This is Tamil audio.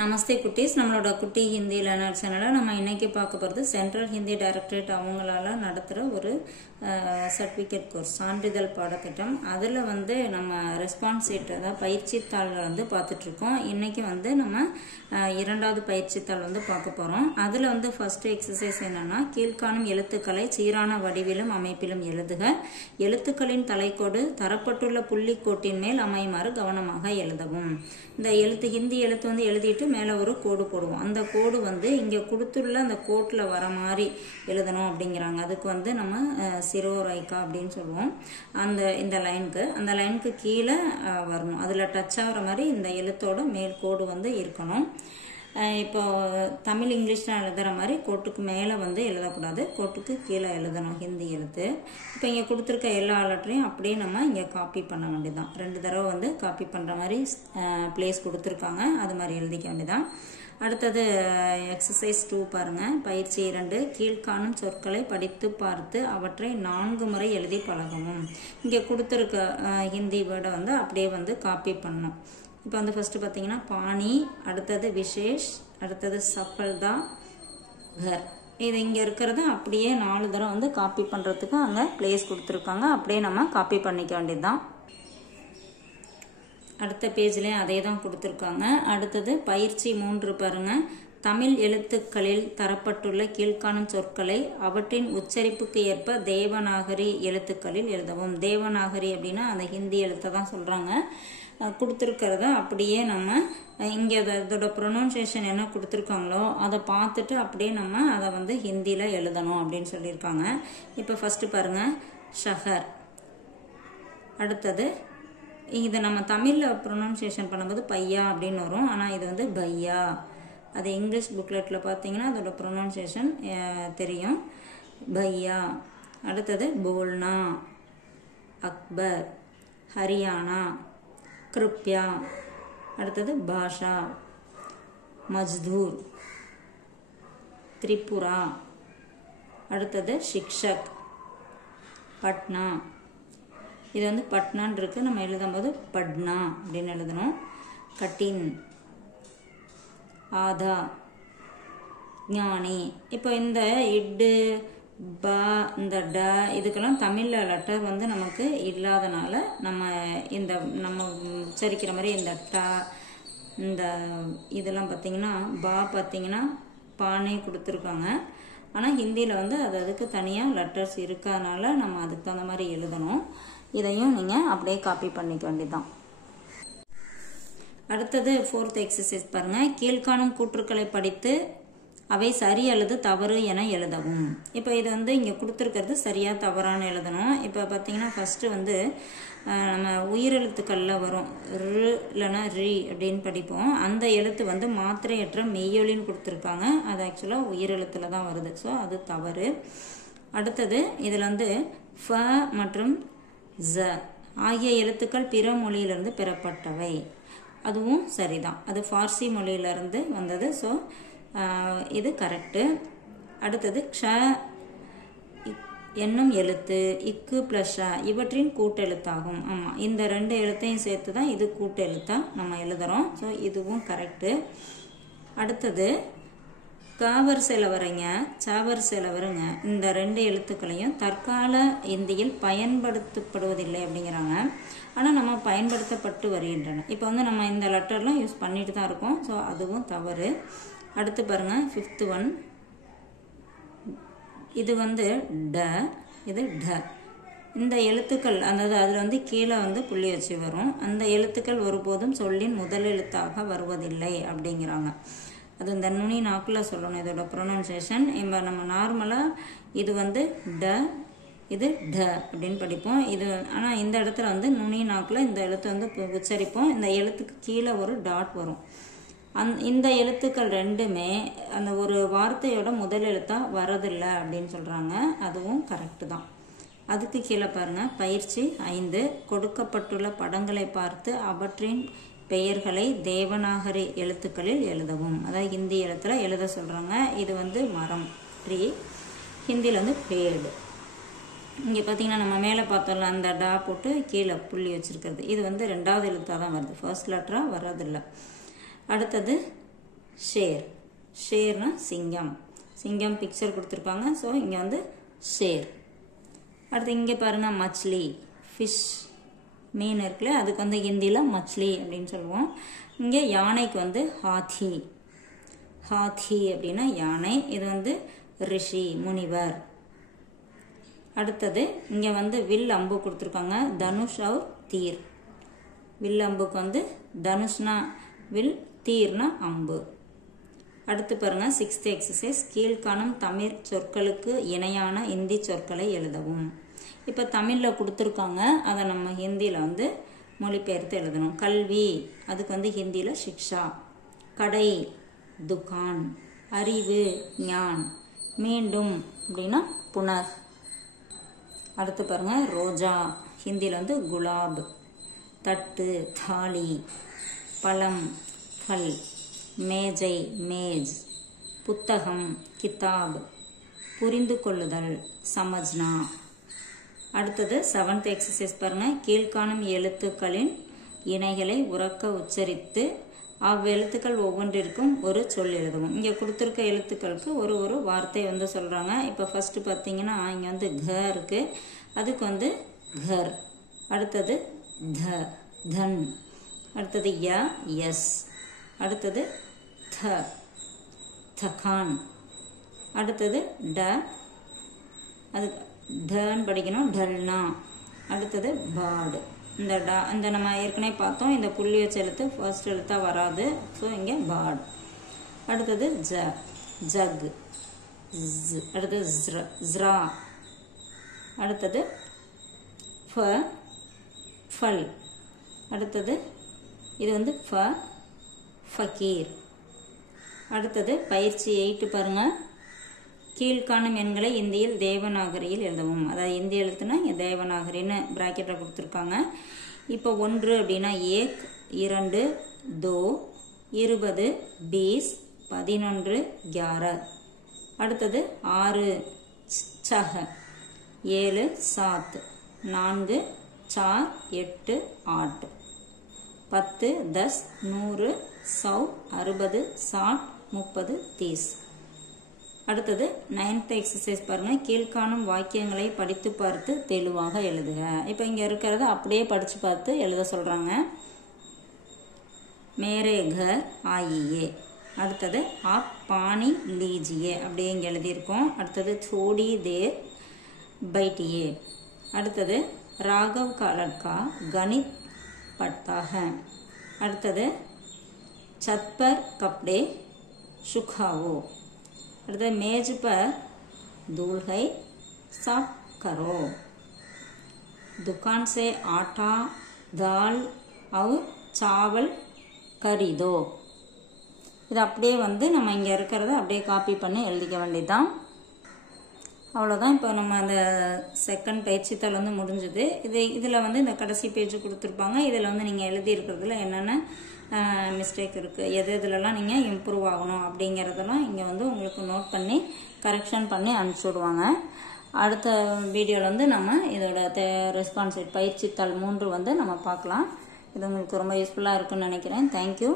நமஸ்தே குட்டீஸ், நம்மளோட குட்டி ஹிந்தி லேர்னர் சேனலை நம்ம இன்னைக்கு பார்க்க போகிறது சென்ட்ரல் ஹிந்தி டைரக்டரேட் அவங்களால நடத்துகிற ஒரு சர்டிஃபிகேட் கோர்ஸ், சான்றிதழ் பாடத்திட்டம். அதில் வந்து நம்ம ரெஸ்பான்ஸ் ஷீட், அதாவது பயிற்சித்தாள்கள் வந்து பார்த்துட்ருக்கோம். இன்றைக்கி வந்து நம்ம இரண்டாவது பயிற்சித்தாள் வந்து பார்க்க போகிறோம். அதில் வந்து ஃபர்ஸ்ட் எக்ஸசைஸ் என்னென்னா, கீழ்காணும் எழுத்துக்களை சீரான வடிவிலும் அமைப்பிலும் எழுதுக. எழுத்துக்களின் தலைக்கோடு தரப்பட்டுள்ள புள்ளிக்கோட்டின் மேல் அமையுமாறு கவனமாக எழுதவும். இந்த எழுத்து, ஹிந்தி எழுத்து வந்து எழுதிட்டு மேலே ஒரு கோடு போடுவோம். அந்த கோடு வந்து இங்கே கொடுத்துள்ள அந்த கோட்டில் வர மாதிரி எழுதணும் அப்படிங்கிறாங்க. அதுக்கு வந்து நம்ம சிரோரைக்கா அப்படின்னு சொல்லுவோம். இந்த லைனுக்கு கீழே வரணும், அதில் டச் ஆகிற மாதிரி இந்த எழுத்தோட மேல் கோடு வந்து இருக்கணும். இப்போ தமிழ் இங்கிலீஷ்லாம் எழுதுகிற மாதிரி கோட்டுக்கு மேலே வந்து எழுதக்கூடாது, கோட்டுக்கு கீழே எழுதணும் ஹிந்தி எழுத்து. இப்போ இங்கே கொடுத்துருக்க எல்லா லெட்டரையும் அப்படியே நம்ம இங்கே காப்பி பண்ண வேண்டியதான். 2 தடவை வந்து காப்பி பண்ணுற மாதிரி பிளேஸ் கொடுத்துருக்காங்க, அது மாதிரி எழுதிக்க வேண்டியதான். அடுத்தது எக்ஸசைஸ் 2 பாருங்கள். பயிற்சி 2, கீழ்காணும் சொற்களை படித்து பார்த்து அவற்றை 4 முறை எழுதி பழகவும். இங்கே கொடுத்துருக்க ஹிந்தி வேர்டை வந்து அப்படியே வந்து காப்பி பண்ணணும். இப்போ வந்து ஃபஸ்ட்டு பார்த்தீங்கன்னா பானி, அடுத்தது விசேஷ், அடுத்தது சஃபல்தா, கர். இது இங்கே இருக்கிறத அப்படியே 4 தடவை வந்து காப்பி பண்ணுறதுக்கு அங்கே பிளேஸ் கொடுத்துருக்காங்க, அப்படியே நம்ம காப்பி பண்ணிக்க வேண்டியது தான். அடுத்த பேஜ்லேயும் அதே தான் கொடுத்துருக்காங்க. அடுத்தது பயிற்சி 3 பாருங்கள். தமிழ் எழுத்துக்களில் தரப்பட்டுள்ள கீழ்காணும் சொற்களை அவற்றின் உச்சரிப்புக்கு ஏற்ப தேவநாகரி எழுத்துக்களில் எழுதவும். தேவநாகரி அப்படின்னா அந்த ஹிந்தி எழுத்தை தான் சொல்கிறாங்க. கொடுத்துருக்கிறத அப்படியே நம்ம இங்கே அதோட ப்ரொனவுன்சியேஷன் என்ன கொடுத்துருக்காங்களோ அதை பார்த்துட்டு அப்படியே நம்ம அதை வந்து ஹிந்தியில் எழுதணும் அப்படின்னு சொல்லியிருக்காங்க. இப்போ ஃபஸ்ட்டு பாருங்கள், ஷஹர். அடுத்தது இது நம்ம தமிழில் ப்ரொனவுன்சியேஷன் பண்ணும்போது பையா அப்படின்னு வரும், ஆனால் இது வந்து பையா. அது இங்கிலீஷ் புக்லெட்டில் பார்த்தீங்கன்னா அதோட ப்ரொனவுன்சியேஷன் தெரியும், பையா. அடுத்தது போல்னா, அக்பர், ஹரியானா, கிருப்யா. அடுத்தது பாஷா, மஜ்தூர், திரிபுரா. அடுத்தது சிக்ஷக், பட்னா. இது வந்து பட்னான் இருக்கு, நம்ம எழுதும்போது பட்னா அப்படின்னு எழுதணும். கட்டின், ஆதா, ஞானி. இப்போ இந்த இட்டு, பா, இந்த ட இதுக்கெல்லாம் தமிழில் லெட்டர் வந்து நமக்கு இல்லாதனால நம்ம உச்சரிக்கிற மாதிரி இந்த ட, இந்த இதெல்லாம் பார்த்திங்கன்னா பா பார்த்திங்கன்னா பானே கொடுத்துருக்காங்க. ஆனால் ஹிந்தியில் வந்து அதுக்கு தனியாக லெட்டர்ஸ் இருக்கிறதுனால நம்ம அதுக்கு தகுந்த மாதிரி எழுதணும். இதையும் நீங்கள் அப்படியே காப்பி பண்ணிக்க வேண்டியதுதான். அடுத்தது 4th எக்ஸசைஸ் பாருங்கள். கீழ்காணும் கூற்றுக்களை படித்து அவை சரி அல்லது தவறு என எழுதவும். இப்போ இது வந்து இங்கே கொடுத்துருக்கிறது சரியாக தவறான எழுதணும். இப்போ பார்த்தீங்கன்னா ஃபஸ்ட்டு வந்து நம்ம உயிரெழுத்துக்களில் வரும் ரு இல்லைன்னா ரி அப்படின்னு படிப்போம். அந்த எழுத்து வந்து மாத்திரையற்ற மெய்யொலின்னு கொடுத்துருக்காங்க, அது ஆக்சுவலாக உயிரெழுத்தில் தான் வருது, ஸோ அது தவறு. அடுத்தது இதில் வந்து ஃப மற்றும் ஜ ஆகிய எழுத்துக்கள் பிற மொழியிலிருந்து பெறப்பட்டவை, அதுவும் சரிதான், அது ஃபார்சி மொழியிலிருந்து வந்தது, ஸோ இது கரெக்டு. அடுத்தது க்ஷ என்னும் எழுத்து இக்கு ப்ளஸ் ஷ இவற்றின் கூட்டெழுத்தாகும். ஆமாம், இந்த 2 எழுத்தையும் சேர்த்து தான் இது கூட்டெழுத்தாக நம்ம எழுதுகிறோம், ஸோ இதுவும் கரெக்டு. அடுத்தது காவரிசையில் வரீங்க, சாவரிசையில் வருங்க. இந்த 2 எழுத்துக்களையும் தற்கால இந்தியில் பயன்படுத்தப்படுவதில்லை அப்படிங்கிறாங்க, ஆனால் நம்ம பயன்படுத்தப்பட்டு வருகின்றன. இப்போ வந்து நம்ம இந்த லெட்டர்லாம் யூஸ் பண்ணிட்டு தான் இருக்கோம், ஸோ அதுவும் தவறு. அடுத்து பாருங்கள் 5th ஒன். இது வந்து ட, இது ட. இந்த எழுத்துக்கள் அதாவது அதில் வந்து கீழே வந்து புள்ளி வச்சு வரும். அந்த எழுத்துக்கள் ஒருபோதும் சொல்லின் முதல் எழுத்தாக வருவதில்லை அப்படிங்கிறாங்க. அது இந்த நுனி நாக்கில் சொல்லணும் இதோட ப்ரொனவுன்சியேஷன். இப்போ நம்ம நார்மலாக இது வந்து ட, இது ட அப்படின்னு படிப்போம். இது ஆனால் இந்த இடத்துல வந்து நுனி நாக்கில் இந்த எழுத்து வந்து உச்சரிப்போம். இந்த எழுத்துக்கு கீழே ஒரு டாட் வரும். இந்த எழுத்துக்கள் 2மே அந்த ஒரு வார்த்தையோட முதல் எழுத்தாக வரதில்லை அப்படின்னு சொல்கிறாங்க, அதுவும் கரெக்டு தான். அதுக்கு கீழே பாருங்கள் பயிற்சி 5. கொடுக்கப்பட்டுள்ள படங்களை பார்த்து அவற்றின் பெயர்களை தேவநாகரி எழுத்துக்களில் எழுதவும். அதாவது ஹிந்தி எழுத்துல எழுத சொல்கிறாங்க. இது வந்து மரம், ட்ரீ. ஹிந்தியில் வந்து பேடு. இங்கே பார்த்தீங்கன்னா நம்ம மேலே பார்த்தோம்ல அந்த டா போட்டு கீழே புள்ளி வச்சுருக்கிறது, இது வந்து ரெண்டாவது எழுத்தாக தான் வருது, ஃபர்ஸ்ட் லெட்டராக வர்றதில்லை. அடுத்தது ஷேர். ஷேர்னா சிங்கம். சிங்கம் பிக்சர் கொடுத்துருக்காங்க, ஸோ இங்கே வந்து ஷேர். அடுத்து இங்கே பாருங்கள் மச்லி, ஃபிஷ், மீன் இருக்குல்ல, அதுக்கு வந்து ஹிந்தியில் மச்லி அப்படின்னு சொல்லுவோம். இங்கே யானைக்கு வந்து ஹாத்தி. ஹாத்தி அப்படின்னா யானை, இது வந்து ரிஷி, முனிவர். அடுத்தது இங்கே வந்து வில் அம்பு கொடுத்துருக்காங்க, தனுஷ் அவுர் தீர். வில் அம்புக்கு வந்து தனுஷ்னா வில், தீர்னா அம்பு. அடுத்து பாருங்க 6th எக்ஸசைஸ், கீழ்காணும் தமிழ் சொற்களுக்கு இணையான இந்தி சொற்களை எழுதவும். இப்போ தமிழில் கொடுத்துருக்காங்க, அதை நம்ம ஹிந்தியில் வந்து மொழிபெயர்த்து எழுதணும். கல்வி, அதுக்கு வந்து ஹிந்தியில் சிக்ஷா. கடை, துகான். அறிவு, ஞான். மீண்டும் அப்படின்னா புனர். அடுத்து பாருங்க ரோஜா, ஹிந்தியில் வந்து குலாப். தட்டு, தாலி. பழம், ஃபல். மேஜை, மேஜ். புத்தகம், கிதாப். புரிந்து கொள்ளுதல், சமஜ்னா. அடுத்தது 7th எக்ஸசைஸ் பாருங்க, கீழ்காணும் எழுத்துக்களின் இணைகளை உறக்க உச்சரித்து அவ்வெழுத்துக்கள் ஒவ்வொன்றிற்கும் ஒரு சொல் எழுதவும். இங்கே கொடுத்துருக்க எழுத்துக்களுக்கு ஒரு ஒரு வார்த்தை வந்து சொல்கிறாங்க. இப்போ ஃபர்ஸ்ட் பார்த்தீங்கன்னா இங்கே வந்து க இருக்கு, அதுக்கு வந்து கர். அடுத்தது த, தன். அடுத்தது ய, எஸ். அடுத்தது த, தகான். அடுத்தது ட, அது டன்னு படிக்கணும், டல்னா. அடுத்தது பாடு. இந்த நம்ம ஏற்கனவே பார்த்தோம், இந்த புள்ளி வச்ச எழுத்து ஃபர்ஸ்ட் எழுத்தாக வராது, ஸோ இங்கே பாட். அடுத்தது ஜ, ஜக். அடுத்தது ஜ்ரா. அடுத்தது ஃப, ஃபல். அடுத்தது இது வந்து ஃப, ஃபகீர். அடுத்தது பயிற்சி 8 பாருங்க, கீழ்காணும் எண்களை இந்தியில் தேவநாகரியில் எழுதவும். அதாவது இந்தி எழுத்துனா இங்கே தேவநாகரின்னு பிராக்கெட்டில் கொடுத்துருக்காங்க. இப்போ 1 அப்படின்னா ஏக், 2 தோ, 20 20, 11 11. அடுத்தது 6 சஹ, 7 சாத், 4 சார், 8 8, 10 10, 100 100, 60 60, 30 30. அடுத்தது 9th எக்ஸசைஸ் பாருங்க, கீழ்காணும் வாக்கியங்களை படித்து பார்த்து தெளிவாக எழுதுக. இப்போ இங்க இருக்கிறத அப்படியே படிச்சு பார்த்து எழுத சொல்றாங்க. மேரே கர் ஆயியே. அடுத்தது ஆப் பானி லீஜியே, அப்படியே இங்க எழுதியிருக்கோம். அடுத்தது थोड़ी देर बैठिए. அடுத்தது ராகவ் का लड़का गणित पढ़ता है. அடுத்தது छत पर कपड़े सुखाओ. அடுத்தது मेज पर धूल है साफ करो. दुकान से आटा दाल और चावल खरीदो. இது அப்படியே வந்து நம்ம இங்கே இருக்கிறத அப்படியே காப்பி பண்ணி எழுதிக்க வேண்டியதுதான். அவ்வளோதான். இப்போ நம்ம அந்த செகண்ட் பயிற்சித்தாள் வந்து முடிஞ்சுது. இதில் வந்து இந்த கடைசி பேஜ் கொடுத்துருப்பாங்க. இதில் வந்து நீங்கள் எழுதியிருக்கிறதுல என்னென்ன மிஸ்டேக் இருக்குது, எதுலலாம் நீங்கள் இம்ப்ரூவ் ஆகணும் அப்படிங்கிறதெல்லாம் இங்கே வந்து உங்களுக்கு நோட் பண்ணி கரெக்ஷன் பண்ணி அனுப்பிச்சி விடுவாங்க. அடுத்த வீடியோவில் வந்து நம்ம இதோட ரெஸ்பான்சிவ் பயிற்சித்தாள் 3 வந்து நம்ம பார்க்கலாம். இது உங்களுக்கு ரொம்ப யூஸ்ஃபுல்லாக இருக்குன்னு நினைக்கிறேன். தேங்க்யூ.